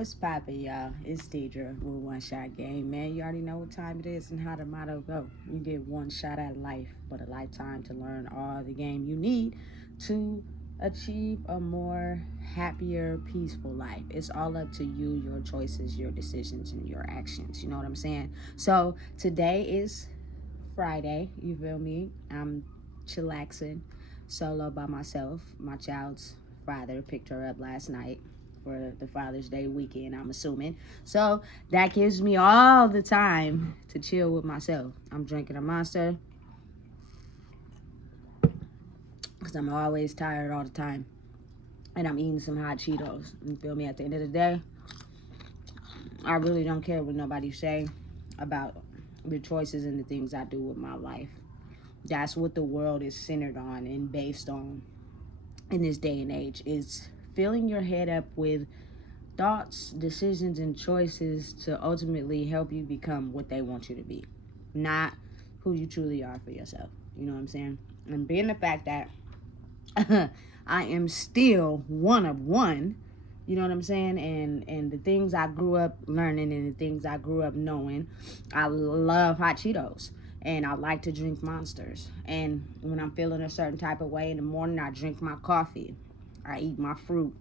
What's poppin', y'all? It's Deidre with One Shot Game. Man, you already know what time it is and how the motto go. You get one shot at life, but a lifetime to learn all the game you need to achieve a more happier, peaceful life. It's all up to you, your choices, your decisions, and your actions. You know what I'm saying? So today is Friday. You feel me? I'm chillaxing solo by myself. My child's father picked her up last night for the Father's Day weekend, I'm assuming. So that gives me all the time to chill with myself. I'm drinking a Monster because I'm always tired all the time. And I'm eating some hot Cheetos. You feel me? At the end of the day, I really don't care what nobody say about the choices and the things I do with my life. That's what the world is centered on and based on in this day and age, is filling your head up with thoughts, decisions, and choices to ultimately help you become what they want you to be, not who you truly are for yourself. You know what I'm saying? And being the fact that I am still one of one, you know what I'm saying? And the things I grew up learning and the things I grew up knowing, I love hot Cheetos. And I like to drink Monsters. And when I'm feeling a certain type of way in the morning, I drink my coffee. I eat my fruit.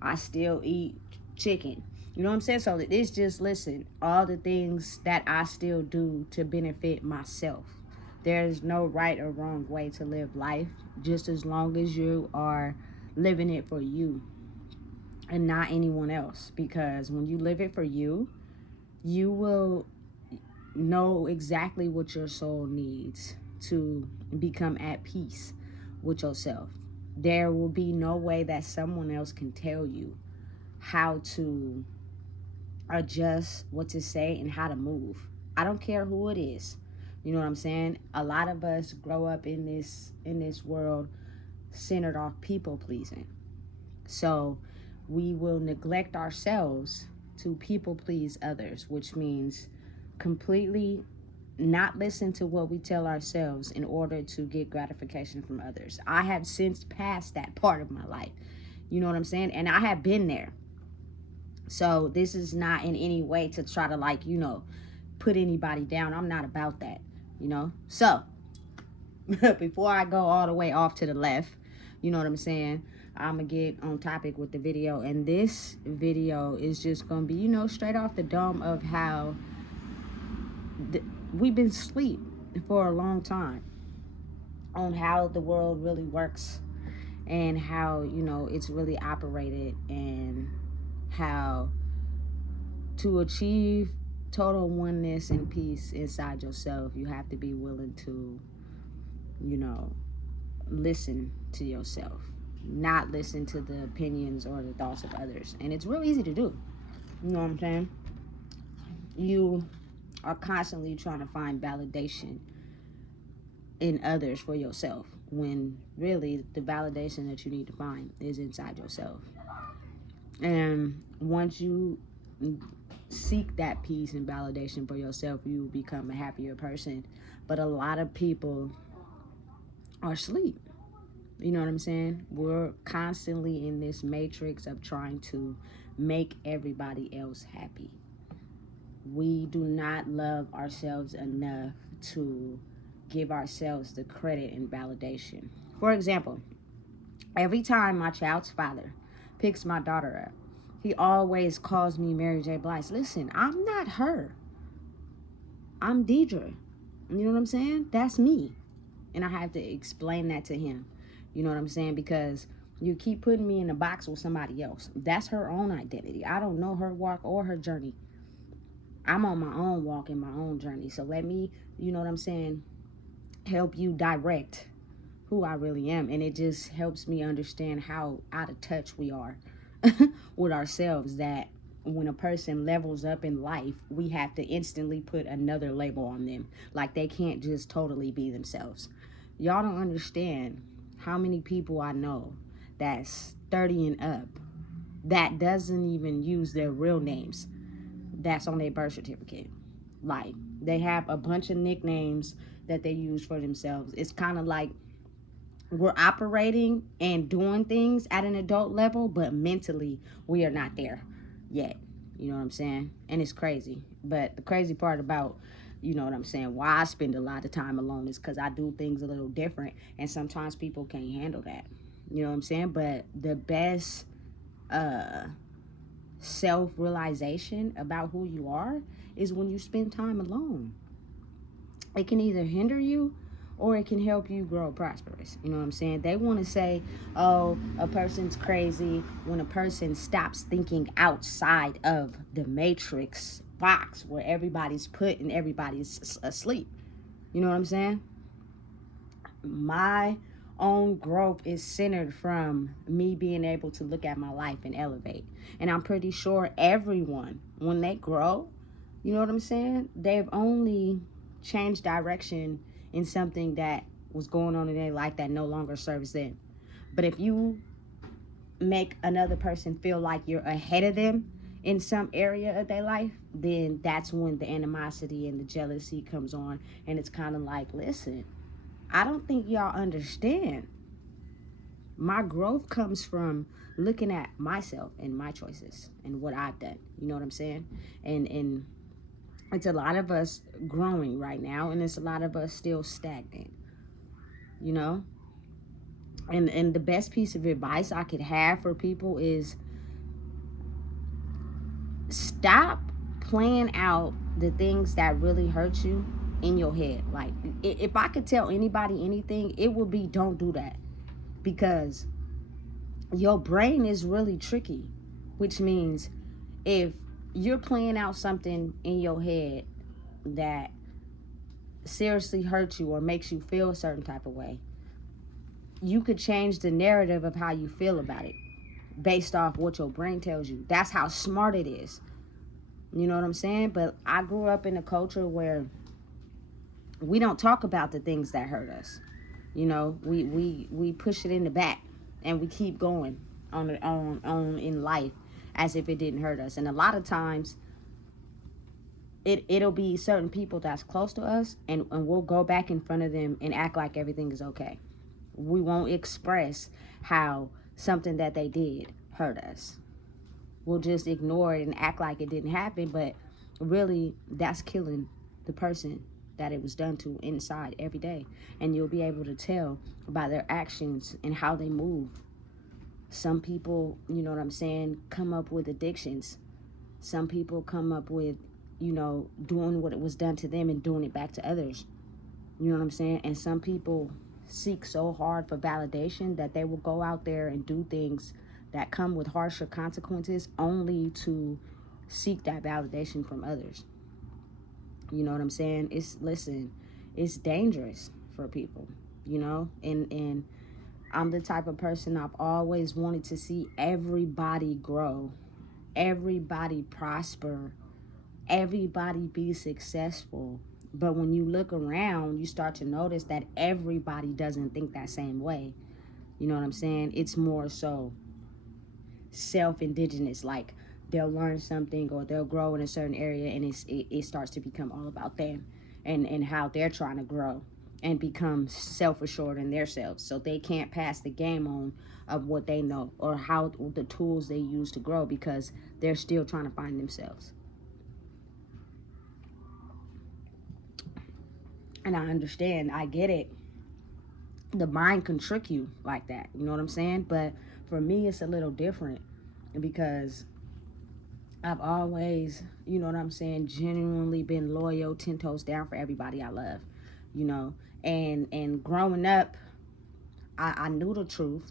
I still eat chicken. You know what I'm saying? So it's just, listen, all the things that I still do to benefit myself. There's no right or wrong way to live life, just as long as you are living it for you and not anyone else. Because when you live it for you, you will know exactly what your soul needs to become at peace with yourself. There will be no way that someone else can tell you how to adjust, what to say, and how to move. I don't care who it is. You know what I'm saying? A lot of us grow up in this world centered off people pleasing. So we will neglect ourselves to people please others, which means completely not listen to what we tell ourselves in order to get gratification from others. I have since passed that part of my life. You know what I'm saying? And I have been there. So this is not in any way to try to, like, put anybody down. I'm not about that. So before I go all the way off to the left, you know what I'm saying, I'm gonna get on topic with the video. And this video is just gonna be, straight off the dome of how we've been asleep for a long time on how the world really works and how, it's really operated, and how to achieve total oneness and peace inside yourself, you have to be willing to, listen to yourself, not listen to the opinions or the thoughts of others. And it's real easy to do. You know what I'm saying? You are constantly trying to find validation in others for yourself, when really the validation that you need to find is inside yourself. And once you seek that peace and validation for yourself, you will become a happier person. But a lot of people are asleep. You know what I'm saying? We're constantly in this matrix of trying to make everybody else happy. We do not love ourselves enough to give ourselves the credit and validation. For example, every time my child's father picks my daughter up, he always calls me Mary J. Blige. Listen, I'm not her. I'm Deidre. You know what I'm saying? That's me. And I have to explain that to him. You know what I'm saying? Because you keep putting me in a box with somebody else. That's her own identity. I don't know her walk or her journey. I'm on my own walk and my own journey. So let me, you know what I'm saying, help you direct who I really am. And it just helps me understand how out of touch we are with ourselves, that when a person levels up in life, we have to instantly put another label on them. Like, they can't just totally be themselves. Y'all don't understand how many people I know that's 30 and up that doesn't even use their real names that's on their birth certificate. Like, they have a bunch of nicknames that they use for themselves. It's kind of like we're operating and doing things at an adult level, but mentally we are not there yet. You know what I'm saying? And it's crazy. But the crazy part about, you know what I'm saying, why I spend a lot of time alone is because I do things a little different. And sometimes people can't handle that. You know what I'm saying? But the best self-realization about who you are is when you spend time alone. It can either hinder you or it can help you grow prosperous. You know what I'm saying? They want to say, oh, a person's crazy when a person stops thinking outside of the matrix box where everybody's put and everybody's asleep. You know what I'm saying? My own growth is centered from me being able to look at my life and elevate. And I'm pretty sure everyone, when they grow, you know what I'm saying, they've only changed direction in something that was going on in their life that no longer serves them. But if you make another person feel like you're ahead of them in some area of their life, then that's when the animosity and the jealousy comes on. And it's kind of like, listen, I don't think y'all understand. My growth comes from looking at myself and my choices and what I've done. You know what I'm saying? And it's a lot of us growing right now, and it's a lot of us still stagnant. You know? And the best piece of advice I could have for people is stop playing out the things that really hurt you in your head. Like, if I could tell anybody anything, it would be don't do that. Because your brain is really tricky, which means if you're playing out something in your head that seriously hurts you or makes you feel a certain type of way, you could change the narrative of how you feel about it based off what your brain tells you. That's how smart it is. You know what I'm saying? But I grew up in a culture where we don't talk about the things that hurt us. You know, we push it in the back and we keep going on in life as if it didn't hurt us. And a lot of times it'll be certain people that's close to us, and we'll go back in front of them and act like everything is okay. We won't express how something that they did hurt us. We'll just ignore it and act like it didn't happen, but really that's killing the person that it was done to inside every day. And you'll be able to tell by their actions and how they move. Some people, you know what I'm saying, come up with addictions. Some people come up with, you know, doing what it was done to them and doing it back to others. You know what I'm saying? And some people seek so hard for validation that they will go out there and do things that come with harsher consequences only to seek that validation from others. You know what I'm saying? It's dangerous for people, you know? And I'm the type of person I've always wanted to see everybody grow, everybody prosper, everybody be successful. But when you look around, you start to notice that everybody doesn't think that same way. You know what I'm saying? It's more so self-indigenous. Like, they'll learn something or they'll grow in a certain area, and it starts to become all about them and how they're trying to grow and become self-assured in themselves. So they can't pass the game on of what they know or how the tools they use to grow, because they're still trying to find themselves. And I understand, I get it. The mind can trick you like that, you know what I'm saying? But for me, it's a little different because I've always, you know what I'm saying, genuinely been loyal, 10 toes down for everybody I love, you know? And growing up, I knew the truth,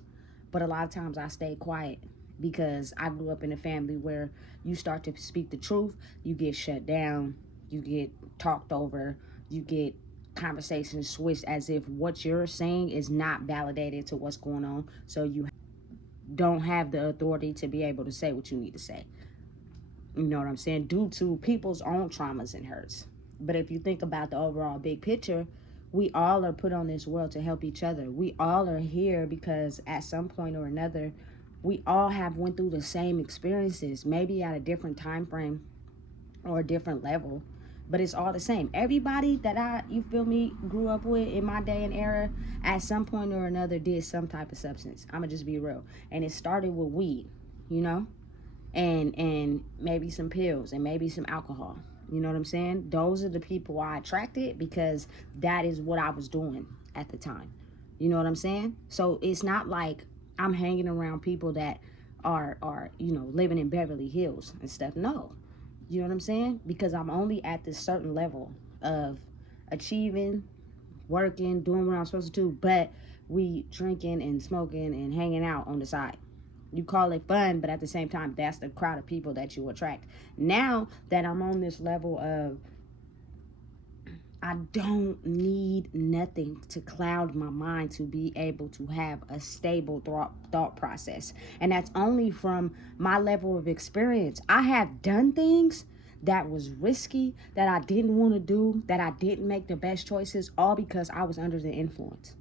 but a lot of times I stayed quiet because I grew up in a family where you start to speak the truth, you get shut down, you get talked over, you get conversations switched as if what you're saying is not validated to what's going on, so you don't have the authority to be able to say what you need to say. You know what I'm saying? Due to people's own traumas and hurts. But if you think about the overall big picture, we all are put on this world to help each other. We all are here because at some point or another, we all have went through the same experiences, maybe at a different time frame or a different level, but it's all the same. Everybody that you feel me, grew up with in my day and era, at some point or another did some type of substance. I'ma just be real. And it started with weed, you know? and maybe some pills and maybe some alcohol. You know what I'm saying? Those are the people I attracted because that is what I was doing at the time. You know what I'm saying? So it's not like I'm hanging around people that are living in Beverly Hills and stuff. No. You know what I'm saying? Because I'm only at this certain level of achieving, working, doing what I'm supposed to do, but we drinking and smoking and hanging out on the side. You call it fun, but at the same time, that's the crowd of people that you attract. Now that I'm on this level of, I don't need nothing to cloud my mind to be able to have a stable thought process. And that's only from my level of experience. I have done things that was risky, that I didn't want to do, that I didn't make the best choices, all because I was under the influence.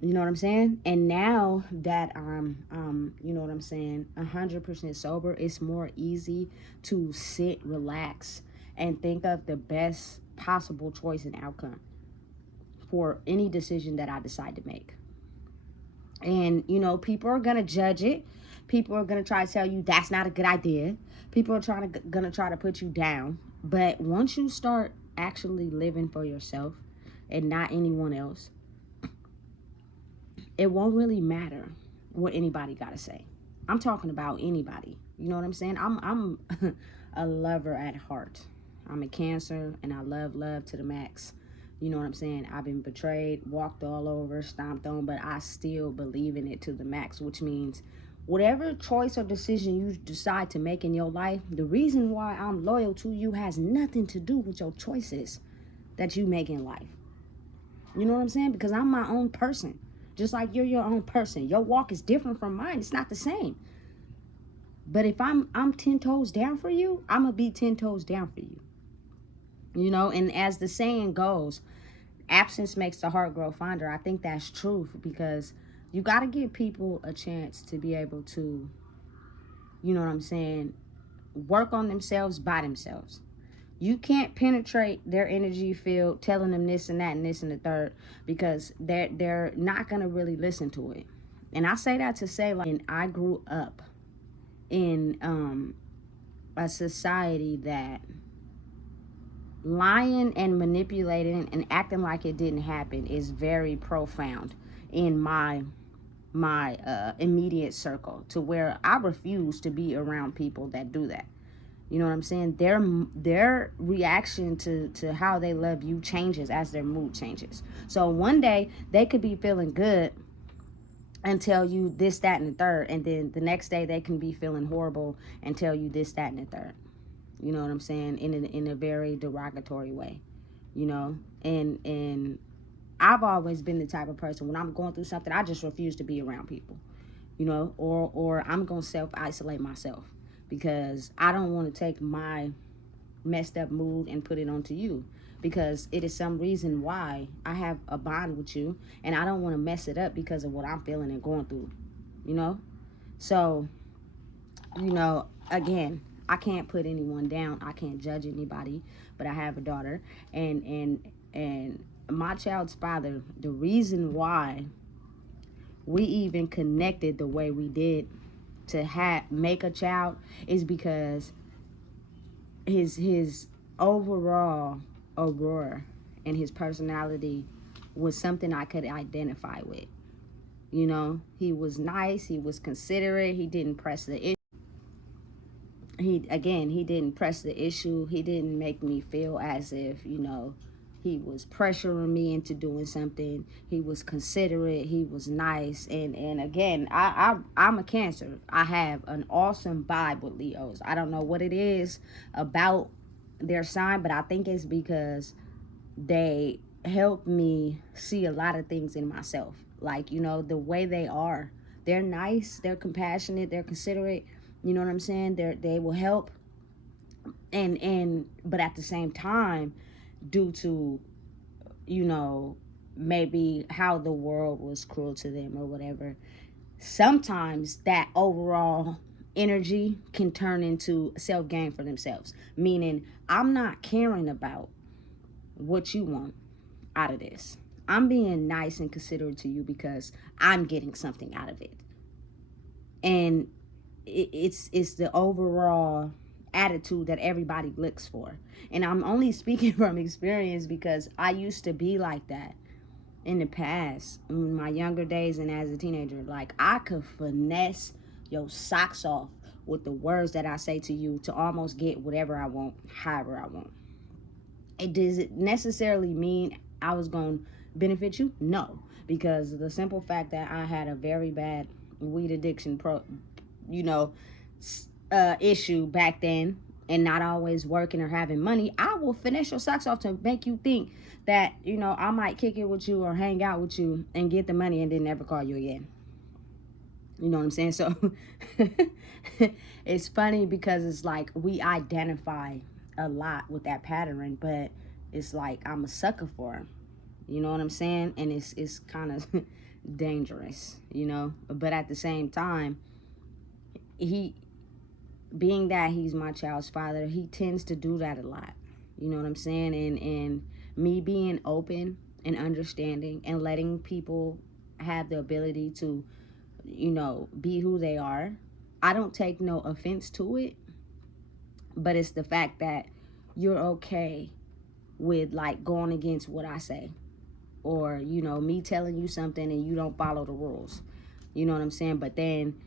You know what I'm saying? And now that I'm, you know what I'm saying, 100% sober, it's more easy to sit, relax, and think of the best possible choice and outcome for any decision that I decide to make. And, people are going to judge it. People are going to try to tell you that's not a good idea. People are going to try to put you down. But once you start actually living for yourself and not anyone else, it won't really matter what anybody got to say. I'm talking about anybody. You know what I'm saying? I'm a lover at heart. I'm a Cancer, and I love to the max. You know what I'm saying? I've been betrayed, walked all over, stomped on, but I still believe in it to the max, which means whatever choice or decision you decide to make in your life, the reason why I'm loyal to you has nothing to do with your choices that you make in life. You know what I'm saying? Because I'm my own person. Just like you're your own person. Your walk is different from mine. It's not the same. But if I'm 10 toes down for you, I'm going to be 10 toes down for you. And as the saying goes, absence makes the heart grow fonder. I think that's true because you got to give people a chance to be able to, you know what I'm saying, work on themselves by themselves. You can't penetrate their energy field telling them this and that and this and the third because they're not going to really listen to it. And I say that to say, like, and I grew up in a society that lying and manipulating and acting like it didn't happen is very profound in my immediate circle, to where I refuse to be around people that do that. You know what I'm saying? Their reaction to how they love you changes as their mood changes. So one day they could be feeling good and tell you this, that, and the third, and then the next day they can be feeling horrible and tell you this, that, and the third. You know what I'm saying? In a very derogatory way. And I've always been the type of person, when I'm going through something, I just refuse to be around people. Or I'm gonna self-isolate myself because I don't want to take my messed up mood and put it onto you, because it is some reason why I have a bond with you, and I don't want to mess it up because of what I'm feeling and going through. So again, I can't put anyone down, I can't judge anybody, but I have a daughter, and my child's father, the reason why we even connected the way we did to make a child is because his overall aurora and his personality was something I could identify with. He was nice, he was considerate, he didn't press the issue. He didn't press the issue. He didn't make me feel as if, he was pressuring me into doing something. He was considerate. He was nice. And again, I'm a Cancer. I have an awesome vibe with Leos. I don't know what it is about their sign, but I think it's because they help me see a lot of things in myself. Like, the way they are. They're nice. They're compassionate. They're considerate. You know what I'm saying? They will help. But at the same time, due to, maybe how the world was cruel to them or whatever, sometimes that overall energy can turn into self-gain for themselves. Meaning, I'm not caring about what you want out of this. I'm being nice and considerate to you because I'm getting something out of it. And it's the overall attitude that everybody looks for. And I'm only speaking from experience because I used to be like that in the past, in my younger days and as a teenager. Like, I could finesse your socks off with the words that I say to you to almost get whatever I want, however I want. It doesn't necessarily mean I was going to benefit you. No, because the simple fact that I had a very bad weed addiction issue back then, and not always working or having money, I will finesse your socks off to make you think that, I might kick it with you or hang out with you and get the money and then never call you again. You know what I'm saying? So it's funny because it's like we identify a lot with that pattern, but it's like I'm a sucker for him. You know what I'm saying? And it's kind of dangerous, But at the same time, being that he's my child's father, he tends to do that a lot. You know what I'm saying? And me being open and understanding and letting people have the ability to, be who they are. I don't take no offense to it, but it's the fact that you're okay with like going against what I say, or, me telling you something and you don't follow the rules. You know what I'm saying? But then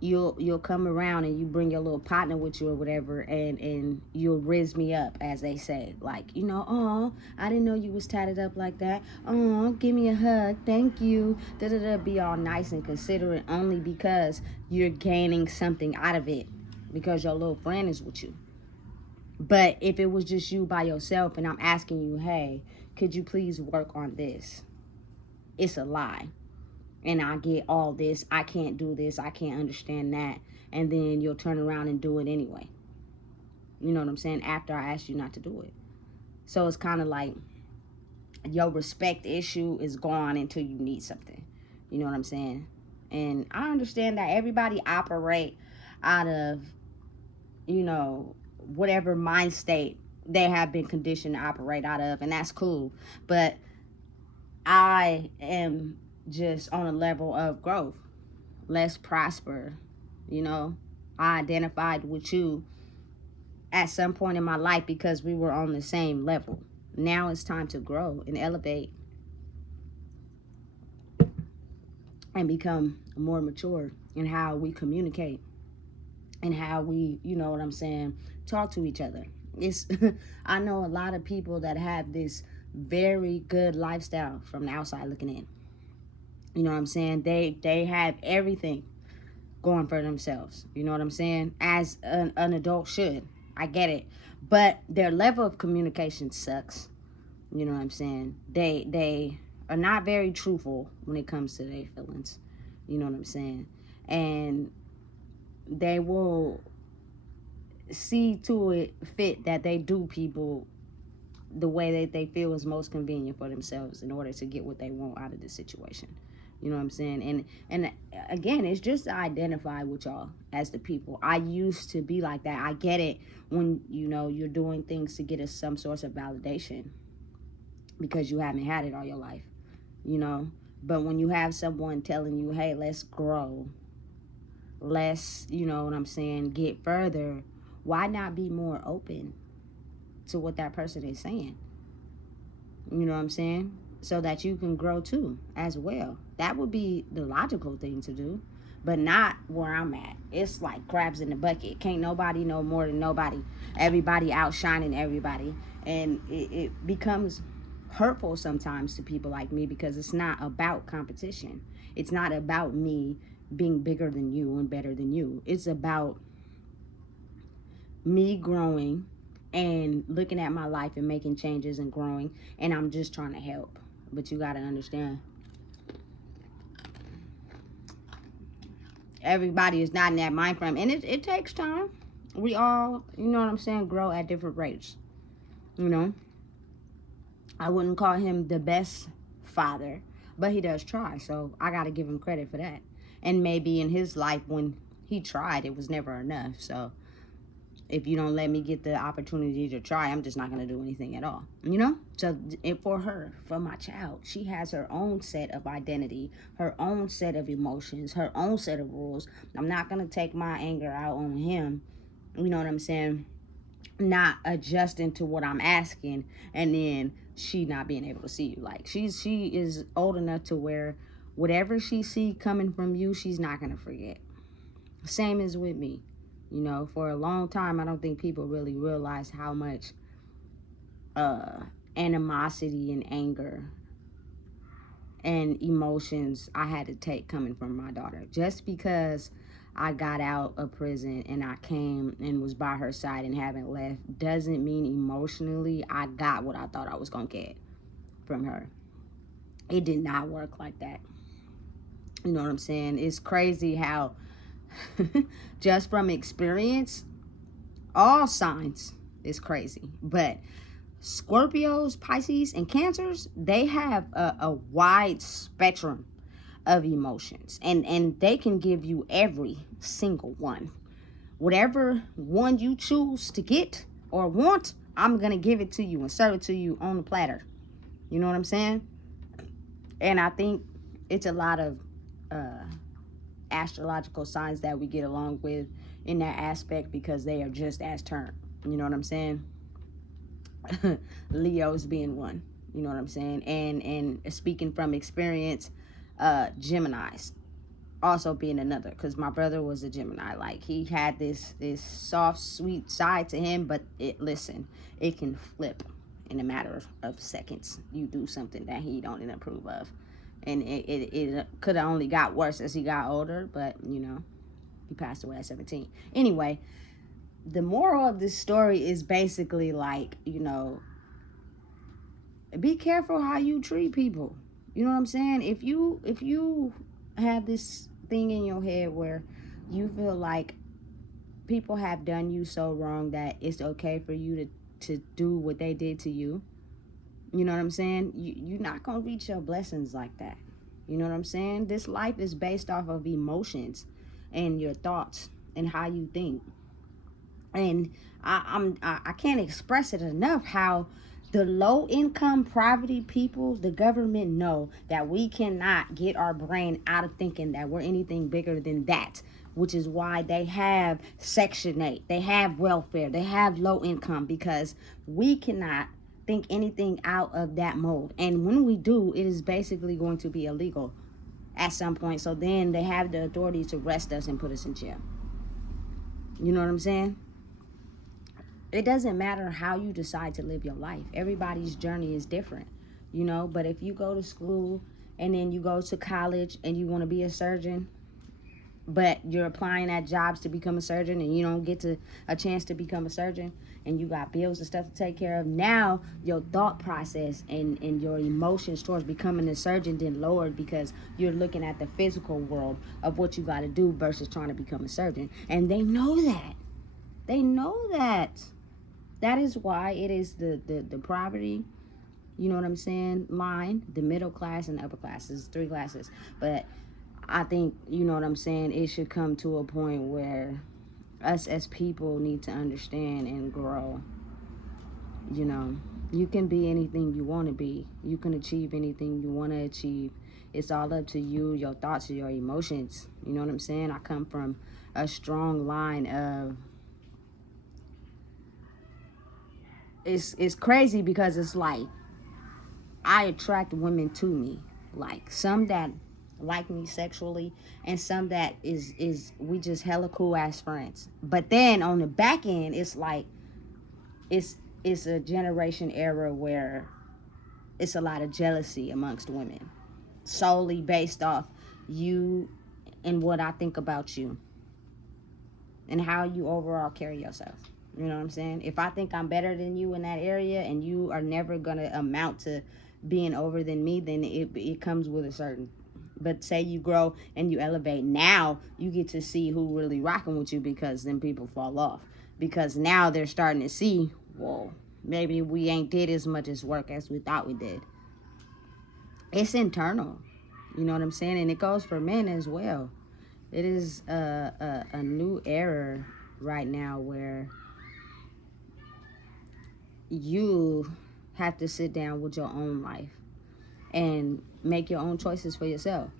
you'll come around and you bring your little partner with you or whatever, and you'll riz me up, as they say, like, oh, I didn't know you was tatted up like that, oh, give me a hug, thank you, be all nice and considerate only because you're gaining something out of it because your little friend is with you. But if it was just you by yourself and I'm asking you, hey, could you please work on this, it's a lie. And I get all this, I can't do this, I can't understand that, and then you'll turn around and do it anyway. You know what I'm saying? After I asked you not to do it. So it's kind of like your respect issue is gone until you need something. You know what I'm saying? And I understand that everybody operate out of, whatever mind state they have been conditioned to operate out of, and that's cool. But I am just on a level of growth, less prosper. I identified with you at some point in my life because we were on the same level. Now it's time to grow and elevate and become more mature in how we communicate and how we, talk to each other. I know a lot of people that have this very good lifestyle from the outside looking in. You know what I'm saying? They have everything going for themselves. You know what I'm saying? As an adult should. I get it. But their level of communication sucks. You know what I'm saying? They are not very truthful when it comes to their feelings. You know what I'm saying? And they will see to it fit that they do people the way that they feel is most convenient for themselves in order to get what they want out of the situation. You know what I'm saying? And again, it's just to identify with y'all as the people. I used to be like that. I get it when, you're doing things to get some source of validation because you haven't had it all your life, But when you have someone telling you, hey, let's grow, let's, get further, why not be more open to what that person is saying? You know what I'm saying? So that you can grow too as well. That would be the logical thing to do, but not where I'm at. It's like crabs in the bucket. Can't nobody know more than nobody. Everybody outshining everybody. And it becomes hurtful sometimes to people like me because it's not about competition. It's not about me being bigger than you and better than you. It's about me growing and looking at my life and making changes and growing, and I'm just trying to help. But you gotta understand, everybody is not in that mind frame, and it takes time. We all, grow at different rates. I wouldn't call him the best father, but he does try, so I gotta give him credit for that. And maybe in his life when he tried, it was never enough. So if you don't let me get the opportunity to try, I'm just not going to do anything at all, you know? So for her, for my child, she has her own set of identity, her own set of emotions, her own set of rules. I'm not going to take my anger out on him, you know what I'm saying? Not adjusting to what I'm asking, and then she not being able to see you. Like, she is old enough to where whatever she see coming from you, she's not going to forget. Same as with me. You know, for a long time, I don't think people really realize how much animosity and anger and emotions I had to take coming from my daughter. Just because I got out of prison and I came and was by her side and haven't left doesn't mean emotionally I got what I thought I was going to get from her. It did not work like that. You know what I'm saying? It's crazy how just from experience, all signs is crazy. But Scorpios, Pisces, and Cancers, they have a wide spectrum of emotions, and they can give you every single one. Whatever one you choose to get or want, I'm gonna give it to you and serve it to you on the platter. You know what I'm saying? And I think it's a lot of astrological signs that we get along with in that aspect, because they are just as turned. You know what I'm saying? Leo's being one. You know what I'm saying? And speaking from experience, Geminis also being another, because my brother was a Gemini. Like, he had this soft, sweet side to him, but it can flip in a matter of seconds. You do something that he don't approve of, and it could have only got worse as he got older, but you know, he passed away at 17. Anyway, the moral of this story is basically like, you know, be careful how you treat people. You know what I'm saying? If you have this thing in your head where you feel like people have done you so wrong that it's okay for you to do what they did to you, you know what I'm saying? You're not going to reach your blessings like that. You know what I'm saying? This life is based off of emotions and your thoughts and how you think. And I can't express it enough how the low income poverty people, the government know that we cannot get our brain out of thinking that we're anything bigger than that, which is why they have Section 8, they have welfare, they have low income, because we cannot think anything out of that mold. And when we do, it is basically going to be illegal at some point. So then they have the authority to arrest us and put us in jail. You know what I'm saying? It doesn't matter how you decide to live your life. Everybody's journey is different, you know. But if you go to school and then you go to college and you want to be a surgeon, but you're applying at jobs to become a surgeon and you don't get a chance to become a surgeon, and you got bills and stuff to take care of, now your thought process and your emotions towards becoming a surgeon then lowered, because you're looking at the physical world of what you got to do versus trying to become a surgeon. And they know that. They know that. That is why it is the poverty, you know what I'm saying, line, the middle class and the upper classes, 3 classes. But I think, you know what I'm saying, it should come to a point where us as people need to understand and grow. You know, you can be anything you want to be. You can achieve anything you want to achieve. It's all up to you, your thoughts, your emotions. You know what I'm saying? I come from a strong line of... It's crazy because it's like I attract women to me, like some that like me sexually and some that is we just hella cool ass friends. But then on the back end, it's like it's a generation era where it's a lot of jealousy amongst women, solely based off you and what I think about you and how you overall carry yourself. You know what I'm saying? If I think I'm better than you in that area and you are never going to amount to being over than me, then it comes with a certain... But say you grow and you elevate, now you get to see who really rocking with you, because then people fall off. Because now they're starting to see, whoa, maybe we ain't did as much as work as we thought we did. It's internal. You know what I'm saying? And it goes for men as well. It is a new era right now where you have to sit down with your own life and make your own choices for yourself.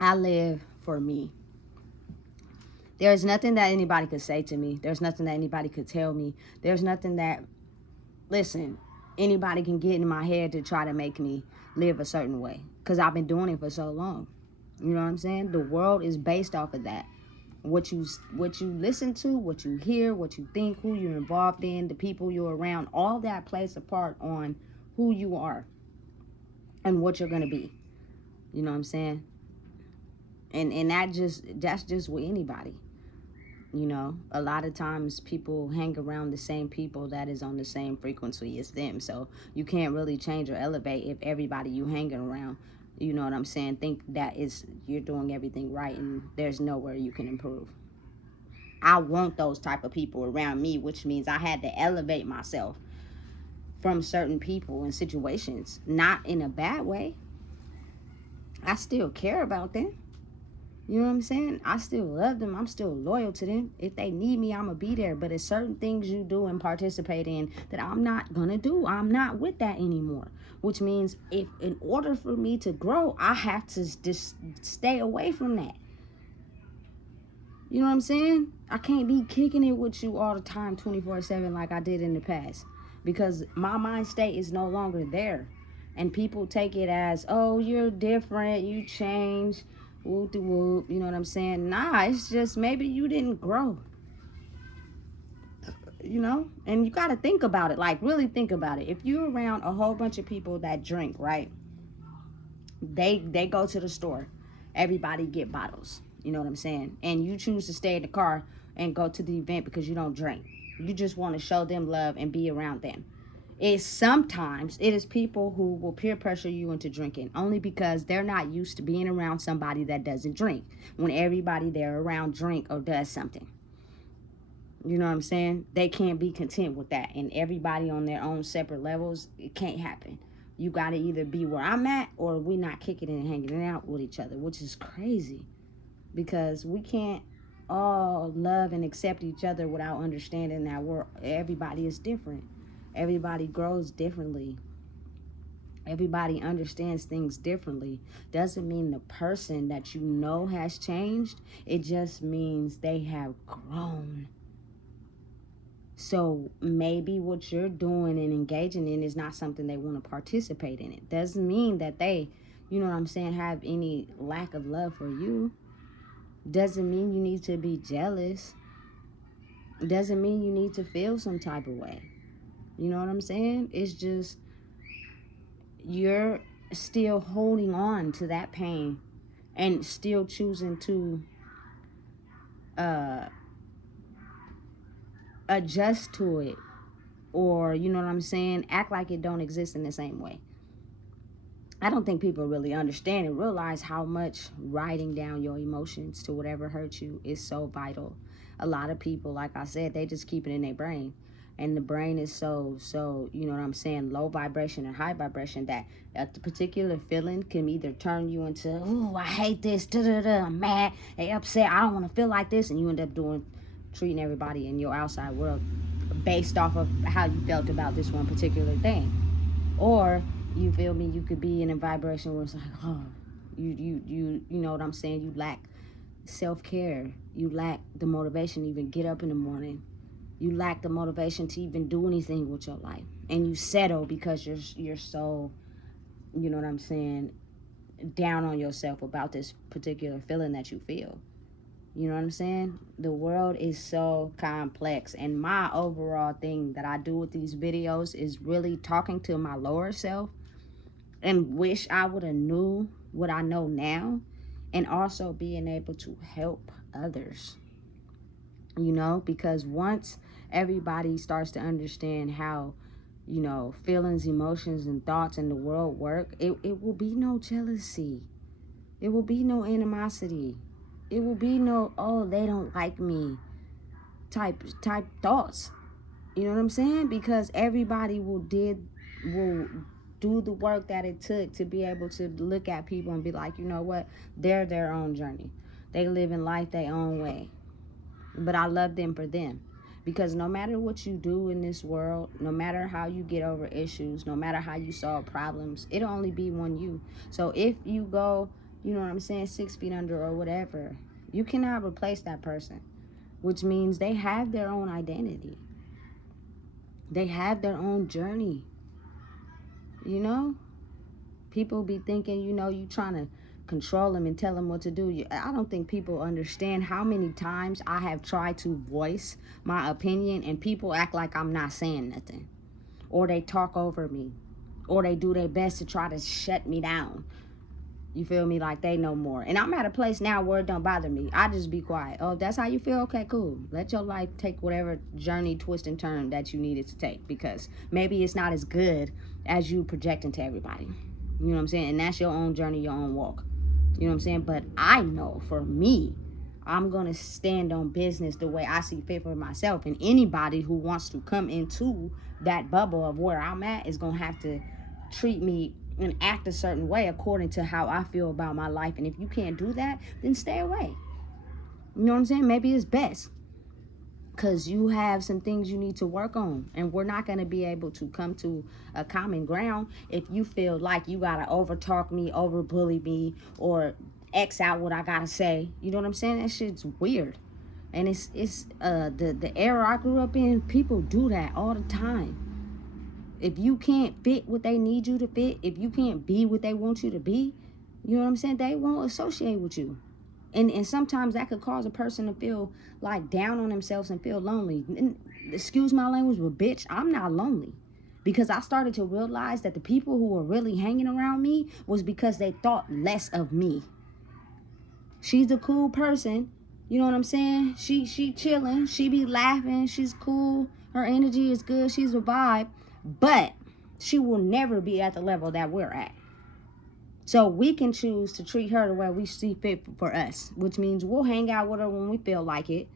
I live for me. There's nothing that anybody could say to me. There's nothing that anybody could tell me. There's nothing that, listen, anybody can get in my head to try to make me live a certain way. Because I've been doing it for so long. You know what I'm saying? The world is based off of that. What you listen to, what you hear, what you think, who you're involved in, the people you're around, all that plays a part on who you are and what you're going to be. You know what I'm saying? And that's just with anybody. You know, a lot of times people hang around the same people that is on the same frequency as them. So you can't really change or elevate if everybody you hanging around, you know what I'm saying, think that is you're doing everything right and there's nowhere you can improve. I want those type of people around me, which means I had to elevate myself from certain people and situations, not in a bad way. I still care about them. You know what I'm saying? I still love them. I'm still loyal to them. If they need me, I'm going to be there. But it's certain things you do and participate in that I'm not going to do. I'm not with that anymore. Which means if in order for me to grow, I have to just stay away from that. You know what I'm saying? I can't be kicking it with you all the time 24/7 like I did in the past. Because my mind state is no longer there. And people take it as, oh, you're different. You changed. Whoop de whoop, you know what I'm saying? Nah, it's just maybe you didn't grow. You know? And you got to think about it, like really think about it. If you're around a whole bunch of people that drink, right? They go to the store. Everybody get bottles. You know what I'm saying? And you choose to stay in the car and go to the event because you don't drink. You just want to show them love and be around them. Sometimes it is people who will peer pressure you into drinking only because they're not used to being around somebody that doesn't drink when everybody they're around drink or does something. You know what I'm saying? They can't be content with that. And everybody on their own separate levels, it can't happen. You got to either be where I'm at or we not kicking it and hanging out with each other, which is crazy because we can't all love and accept each other without understanding that everybody is different. Everybody grows differently. Everybody understands things differently. Doesn't mean the person that you know has changed. It just means they have grown. So maybe what you're doing and engaging in is not something they want to participate in. It doesn't mean that they, you know what I'm saying, have any lack of love for you. Doesn't mean you need to be jealous. Doesn't mean you need to feel some type of way. You know what I'm saying? It's just you're still holding on to that pain and still choosing to adjust to it, or you know what I'm saying, act like it don't exist in the same way. I don't think people really understand and realize how much writing down your emotions to whatever hurts you is so vital. A lot of people, like I said, they just keep it in their brain. And the brain is so, you know what I'm saying, low vibration and high vibration that a particular feeling can either turn you into, ooh, I hate this, I'm mad, they upset, I don't want to feel like this. And you end up treating everybody in your outside world based off of how you felt about this one particular thing. Or you feel me, you could be in a vibration where it's like, oh, you know what I'm saying, you lack self-care, you lack the motivation to even get up in the morning, you lack the motivation to even do anything with your life, and you settle because you're so, you know what I'm saying, down on yourself about this particular feeling that you feel. You know what I'm saying? The world is so complex. And my overall thing that I do with these videos is really talking to my lower self and wish I would have knew what I know now, and also being able to help others. You know, because once everybody starts to understand how, you know, feelings, emotions, and thoughts in the world work, it will be no jealousy. It will be no animosity. It will be no, oh, they don't like me type thoughts. You know what I'm saying? Because everybody will do the work that it took to be able to look at people and be like, you know what? They're their own journey. They live in life their own way. But I love them for them. Because no matter what you do in this world, no matter how you get over issues, no matter how you solve problems, it'll only be one you. So if you go, you know what I'm saying, 6 feet under or whatever, you cannot replace that person, which means they have their own identity. They have their own journey. You know, people be thinking, you know, you trying to control them and tell them what to do. I don't think people understand how many times I have tried to voice my opinion and people act like I'm not saying nothing, or they talk over me, or they do their best to try to shut me down. You feel me? Like they know more. And I'm at a place now where it don't bother me. I just be quiet. Oh, that's how you feel? Okay, cool. Let your life take whatever journey, twist, and turn that you need it to take. Because maybe it's not as good as you projecting to everybody. You know what I'm saying? And that's your own journey, your own walk. You know what I'm saying? But I know for me, I'm going to stand on business the way I see fit for myself. And anybody who wants to come into that bubble of where I'm at is going to have to treat me and act a certain way according to how I feel about my life. And if you can't do that, then stay away. You know what I'm saying? Maybe it's best, because you have some things you need to work on, and we're not going to be able to come to a common ground if you feel like you got to over talk me, over bully me, or X out what I got to say. You know what I'm saying? That shit's weird. And it's the era I grew up in, people do that all the time. If you can't fit what they need you to fit, if you can't be what they want you to be, you know what I'm saying, they won't associate with you. And sometimes that could cause a person to feel like down on themselves and feel lonely. And, excuse my language, but bitch, I'm not lonely. Because I started to realize that the people who were really hanging around me was because they thought less of me. She's a cool person. You know what I'm saying? She chilling. She be laughing. She's cool. Her energy is good. She's a vibe. But she will never be at the level that we're at. So we can choose to treat her the way we see fit for us, which means we'll hang out with her when we feel like it.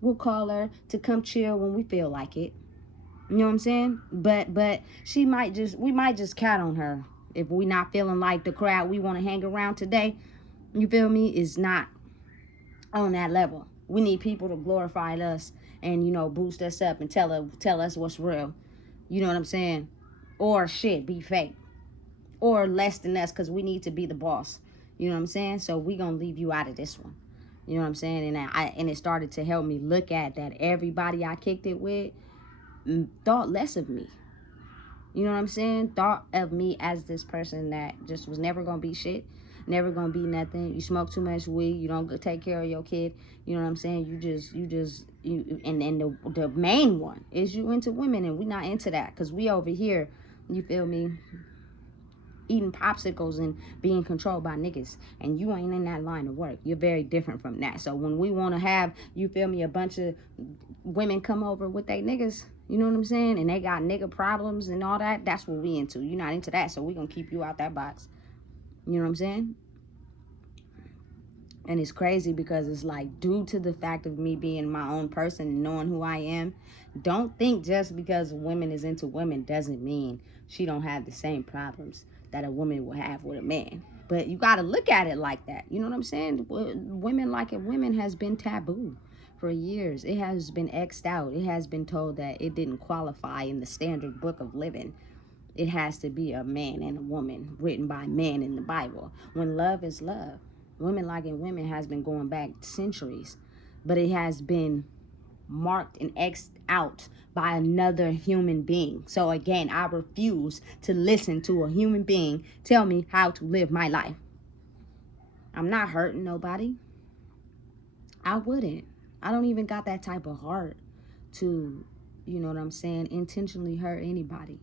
We'll call her to come chill when we feel like it. You know what I'm saying? But we might just count on her if we not feeling like the crowd we want to hang around today. You feel me? Is not on that level. We need people to glorify us and, you know, boost us up and tell us what's real. You know what I'm saying? Or shit, be fake. Or less than us, because we need to be the boss. You know what I'm saying? So we gonna leave you out of this one. You know what I'm saying? And it started to help me look at that everybody I kicked it with thought less of me. You know what I'm saying? Thought of me as this person that just was never gonna be shit, never gonna be nothing. You smoke too much weed, you don't take care of your kid. You know what I'm saying? And the main one is you into women, and we not into that, because we over here, you feel me, eating popsicles and being controlled by niggas, and you ain't in that line of work. You're very different from that. So when we want to have, you feel me, a bunch of women come over with they niggas, you know what I'm saying, and they got nigga problems and all that, that's what we into. You're not into that, so we gonna keep you out that box. You know what I'm saying? And it's crazy because it's like, due to the fact of me being my own person and knowing who I am, don't think just because a woman is into women doesn't mean she don't have the same problems that a woman will have with a man. But you got to look at it like that. You know what I'm saying? Women liking women has been taboo for years. It has been X'd out. It has been told that it didn't qualify in the standard book of living. It has to be a man and a woman written by men in the Bible, when love is love. Women liking women has been going back centuries, but it has been marked and X'd out by another human being. So again, I refuse to listen to a human being tell me how to live my life. I'm not hurting nobody. I wouldn't. I don't even got that type of heart to, you know what I'm saying, intentionally hurt anybody.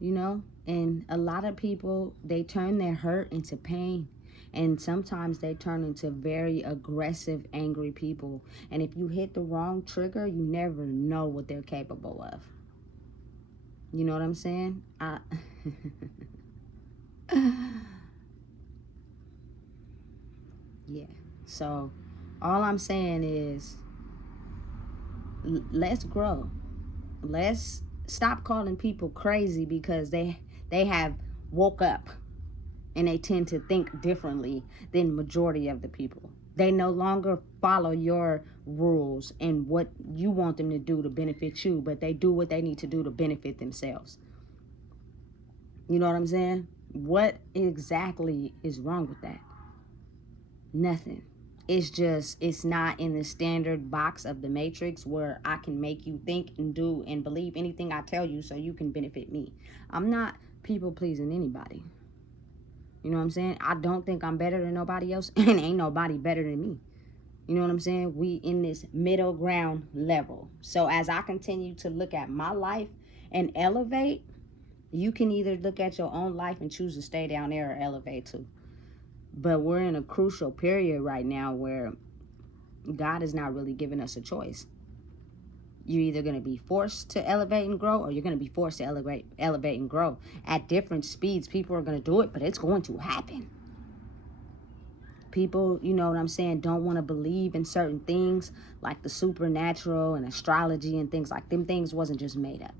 You know? And a lot of people, they turn their hurt into pain. And sometimes they turn into very aggressive, angry people. And if you hit the wrong trigger, you never know what they're capable of. You know what I'm saying? Yeah. So all I'm saying is, let's grow. Let's stop calling people crazy because they have woke up and they tend to think differently than majority of the people. They no longer follow your rules and what you want them to do to benefit you, but they do what they need to do to benefit themselves. You know what I'm saying? What exactly is wrong with that? Nothing. It's just, it's not in the standard box of the matrix where I can make you think and do and believe anything I tell you so you can benefit me. I'm not people pleasing anybody. You know what I'm saying? I don't think I'm better than nobody else, and ain't nobody better than me. You know what I'm saying? We in this middle ground level. So as I continue to look at my life and elevate, you can either look at your own life and choose to stay down there or elevate too. But we're in a crucial period right now where God is not really giving us a choice. You're either going to be forced to elevate and grow, or you're going to be forced to elevate and grow. At different speeds, people are going to do it, but it's going to happen. People, you know what I'm saying, don't want to believe in certain things like the supernatural and astrology and things like them. Things wasn't just made up.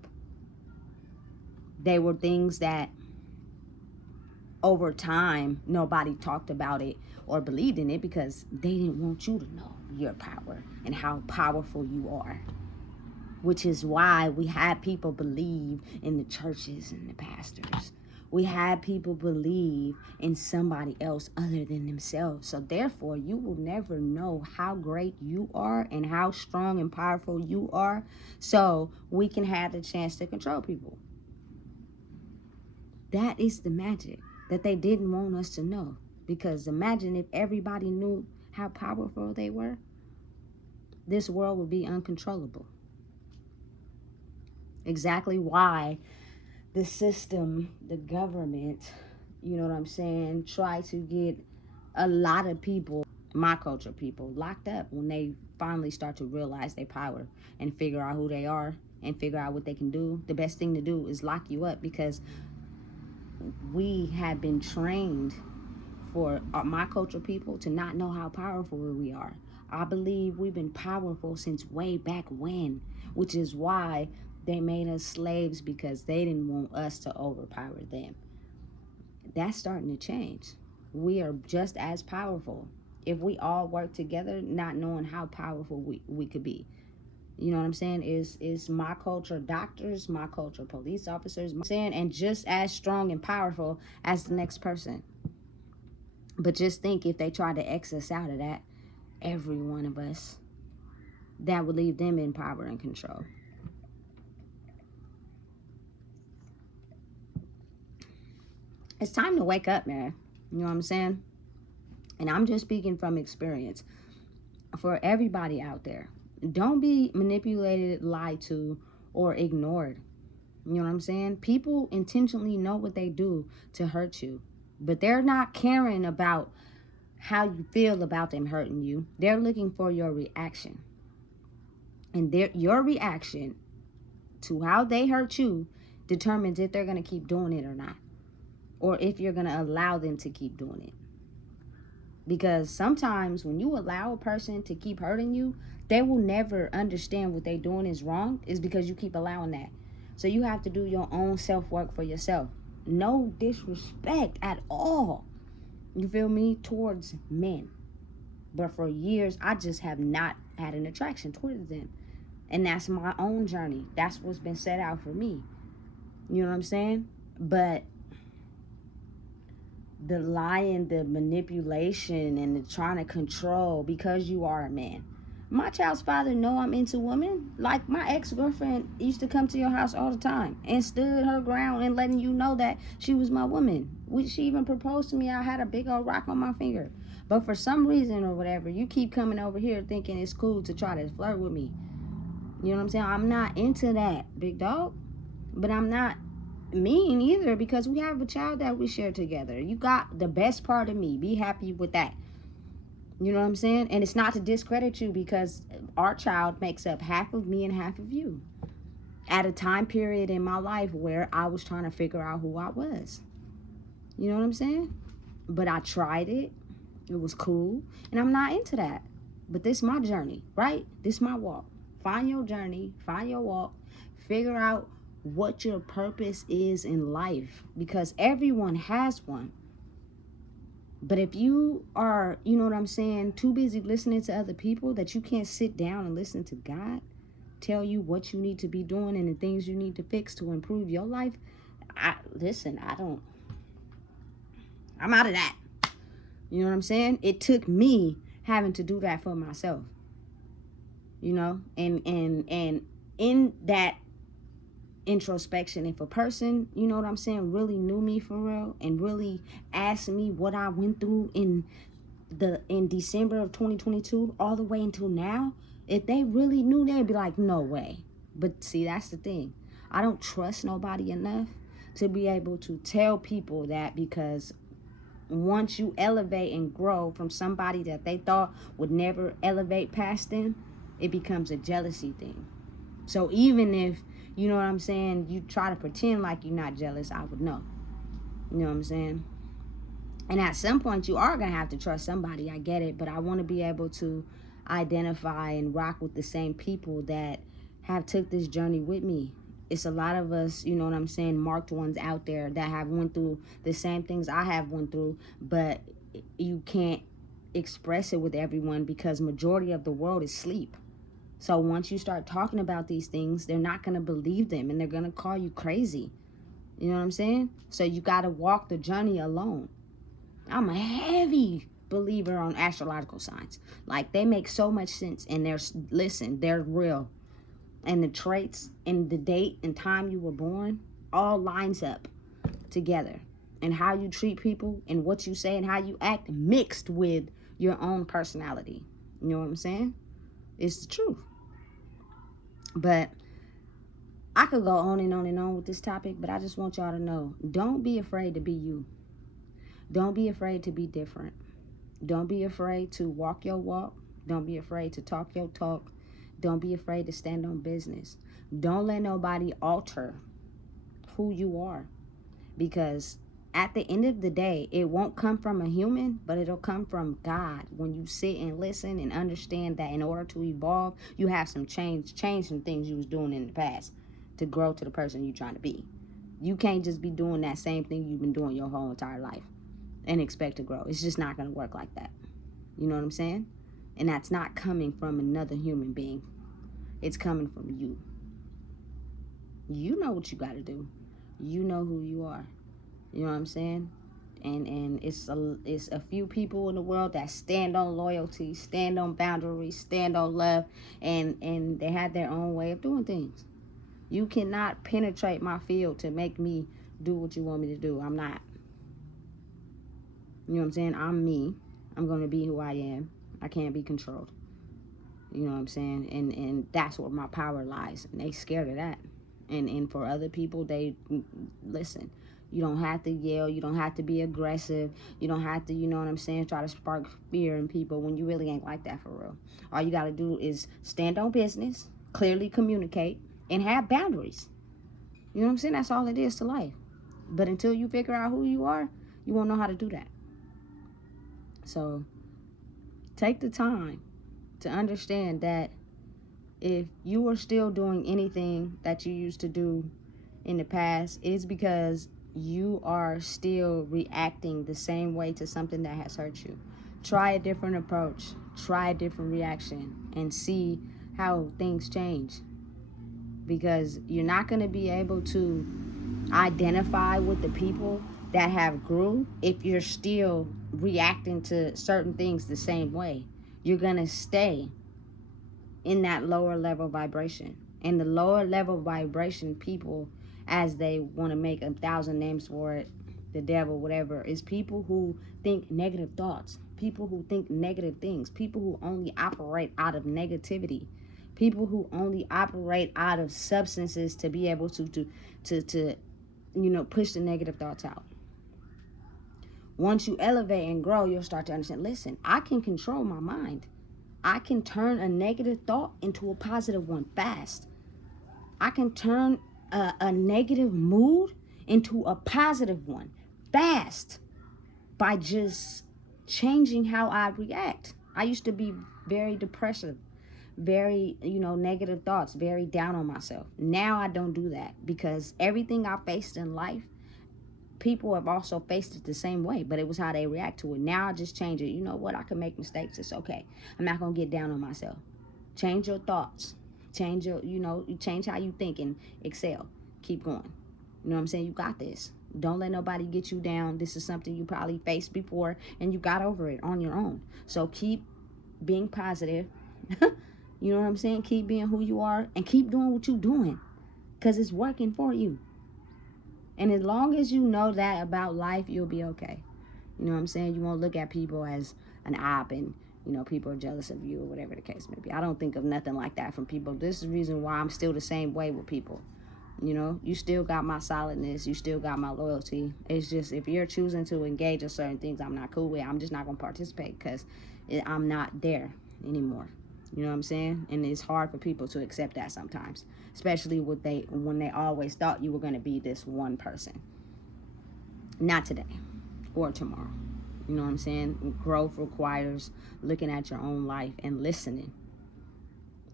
They were things that over time nobody talked about it or believed in it because they didn't want you to know your power and how powerful you are. Which is why we had people believe in the churches and the pastors. We had people believe in somebody else other than themselves. So therefore, you will never know how great you are and how strong and powerful you are. So we can have the chance to control people. That is the magic that they didn't want us to know. Because imagine if everybody knew how powerful they were. This world would be uncontrollable. Exactly why the system, the government, you know what I'm saying, try to get a lot of people, my culture people, locked up when they finally start to realize their power and figure out who they are and figure out what they can do. The best thing to do is lock you up, because we have been trained for my culture people to not know how powerful we are. I believe we've been powerful since way back when, which is why they made us slaves, because they didn't want us to overpower them. That's starting to change. We are just as powerful if we all work together, not knowing how powerful we could be. You know what I'm saying? Is my culture doctors, my culture police officers, and just as strong and powerful as the next person. But just think, if they try to X us out of that, every one of us, that would leave them in power and control. It's time to wake up, man. You know what I'm saying? And I'm just speaking from experience. For everybody out there, don't be manipulated, lied to, or ignored. You know what I'm saying? People intentionally know what they do to hurt you, but they're not caring about how you feel about them hurting you. They're looking for your reaction. And your reaction to how they hurt you determines if they're going to keep doing it or not, or if you're going to allow them to keep doing it. Because sometimes when you allow a person to keep hurting you, they will never understand what they're doing is wrong, is because you keep allowing that. So you have to do your own self-work for yourself. No disrespect at all, you feel me, towards men. But for years, I just have not had an attraction towards them. And that's my own journey. That's what's been set out for me. You know what I'm saying? But the lying, the manipulation, and the trying to control because you are a man. My child's father know I'm into women. Like, my ex-girlfriend used to come to your house all the time and stood her ground and letting you know that she was my woman. She even proposed to me. I had a big old rock on my finger. But for some reason or whatever, you keep coming over here thinking it's cool to try to flirt with me. You know what I'm saying? I'm not into that, big dog. But I'm not mean either, because we have a child that we share together. You got the best part of me. Be happy with that. You know what I'm saying? And it's not to discredit you, because our child makes up half of me and half of you. At a time period in my life where I was trying to figure out who I was. You know what I'm saying? But I tried it. It was cool. And I'm not into that. But this is my journey, right? This is my walk. Find your journey. Find your walk. Figure out what your purpose is in life, because everyone has one. But if you are, you know what I'm saying, too busy listening to other people that you can't sit down and listen to God tell you what you need to be doing and the things you need to fix to improve your life, I'm out of that. You know what I'm saying? It took me having to do that for myself. You know, and in that introspection, if a person, you know what I'm saying, really knew me for real and really asked me what I went through in December of 2022 all the way until now, if they really knew, they'd be like, no way. But see, that's the thing. I don't trust nobody enough to be able to tell people that, because once you elevate and grow from somebody that they thought would never elevate past them, it becomes a jealousy thing. So even if, you know what I'm saying, you try to pretend like you're not jealous, I would know. You know what I'm saying? And at some point, you are going to have to trust somebody. I get it. But I want to be able to identify and rock with the same people that have took this journey with me. It's a lot of us, you know what I'm saying, marked ones out there that have went through the same things I have went through. But you can't express it with everyone because majority of the world is asleep. So once you start talking about these things, they're not going to believe them and they're going to call you crazy. You know what I'm saying? So you got to walk the journey alone. I'm a heavy believer on astrological signs. Like, they make so much sense, and they're real. And the traits and the date and time you were born all lines up together. And how you treat people and what you say and how you act mixed with your own personality. You know what I'm saying? It's the truth. But I could go on and on and on with this topic, but I just want y'all to know, don't be afraid to be you. Don't be afraid to be different. Don't be afraid to walk your walk. Don't be afraid to talk your talk. Don't be afraid to stand on business. Don't let nobody alter who you are, because at the end of the day, it won't come from a human, but it'll come from God when you sit and listen and understand that in order to evolve, you have some change some things you was doing in the past to grow to the person you're trying to be. You can't just be doing that same thing you've been doing your whole entire life and expect to grow. It's just not going to work like that. You know what I'm saying? And that's not coming from another human being. It's coming from you. You know what you got to do. You know who you are. You know what I'm saying? And it's a few people in the world that stand on loyalty, stand on boundaries, stand on love, and they have their own way of doing things. You cannot penetrate my field to make me do what you want me to do. I'm not. You know what I'm saying? I'm me. I'm going to be who I am. I can't be controlled. You know what I'm saying? And that's where my power lies. And they scared of that. And for other people, they listen. You don't have to yell. You don't have to be aggressive. You don't have to, you know what I'm saying, try to spark fear in people when you really ain't like that for real. All you got to do is stand on business, clearly communicate, and have boundaries. You know what I'm saying? That's all it is to life. But until you figure out who you are, you won't know how to do that. So take the time to understand that if you are still doing anything that you used to do in the past, it's because you are still reacting the same way to something that has hurt you. Try a different approach, try a different reaction, and see how things change. Because you're not going to be able to identify with the people that have grew if you're still reacting to certain things the same way. You're going to stay in that lower level vibration. And the lower level vibration people, as they want to make 1,000 names for it, the devil, whatever, is people who think negative thoughts, people who think negative things, people who only operate out of negativity, people who only operate out of substances to be able to push the negative thoughts out. Once you elevate and grow, you'll start to understand, listen, I can control my mind. I can turn a negative thought into a positive one fast. I can turn a negative mood into a positive one fast by just changing how I react. I used to be very depressive, very, negative thoughts, very down on myself. Now I don't do that because everything I faced in life, people have also faced it the same way, but it was how they react to it. Now I just change it. You know what? I can make mistakes. It's okay. I'm not going to get down on myself. Change your thoughts. Change your, you change how you think and excel. Keep going. You know what I'm saying? You got this. Don't let nobody get you down. This is something you probably faced before and you got over it on your own. So keep being positive. You know what I'm saying? Keep being who you are and keep doing what you're doing because it's working for you. And as long as you know that about life, you'll be okay. You know what I'm saying? You won't look at people as an op and, people are jealous of you or whatever the case may be. I don't think of nothing like that from people. This is the reason why I'm still the same way with people. You still got my solidness. You still got my loyalty. It's just if you're choosing to engage in certain things I'm not cool with, I'm just not going to participate because I'm not there anymore. You know what I'm saying? And it's hard for people to accept that sometimes, especially when they always thought you were going to be this one person. Not today or tomorrow. You know what I'm saying? Growth requires looking at your own life and listening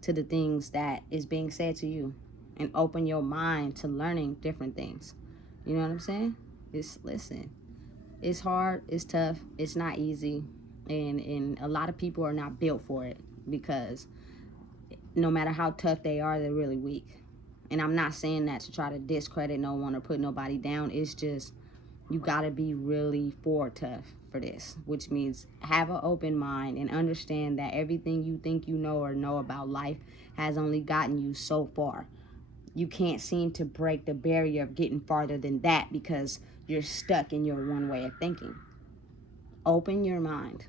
to the things that is being said to you and open your mind to learning different things. You know what I'm saying? Just listen. It's hard. It's tough. It's not easy. And a lot of people are not built for it because no matter how tough they are, they're really weak. And I'm not saying that to try to discredit no one or put nobody down. It's just you got to be really tough for this, which means have an open mind and understand that everything you think you know or know about life has only gotten you so far. You can't seem to break the barrier of getting farther than that because you're stuck in your one way of thinking. Open your mind.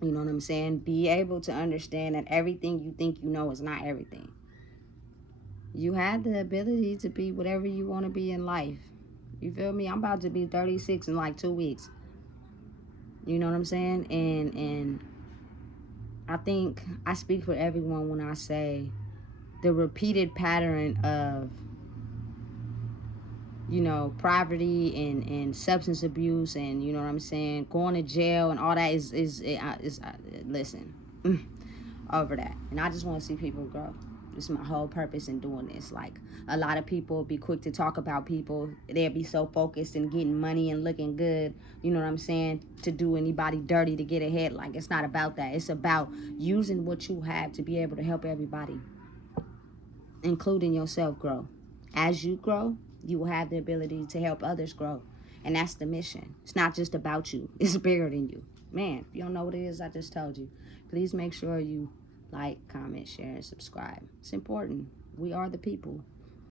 You know what I'm saying? Be able to understand that everything you think you know is not everything. You have the ability to be whatever you want to be in life. You feel me? I'm about to be 36 in like 2 weeks. You know what I'm saying? And I think I speak for everyone when I say the repeated pattern of poverty and substance abuse and, you know what I'm saying, going to jail and all that is listen, over that. And I just want to see people grow. This is my whole purpose in doing this. Like, a lot of people be quick to talk about people. They'll be so focused in getting money and looking good, you know what I'm saying, to do anybody dirty to get ahead. Like, it's not about that. It's about using what you have to be able to help everybody, including yourself, grow. As you grow, you will have the ability to help others grow. And that's the mission. It's not just about you. It's bigger than you. Man, if you don't know what it is, I just told you. Please make sure you like, comment, share, and subscribe. It's important. We are the people.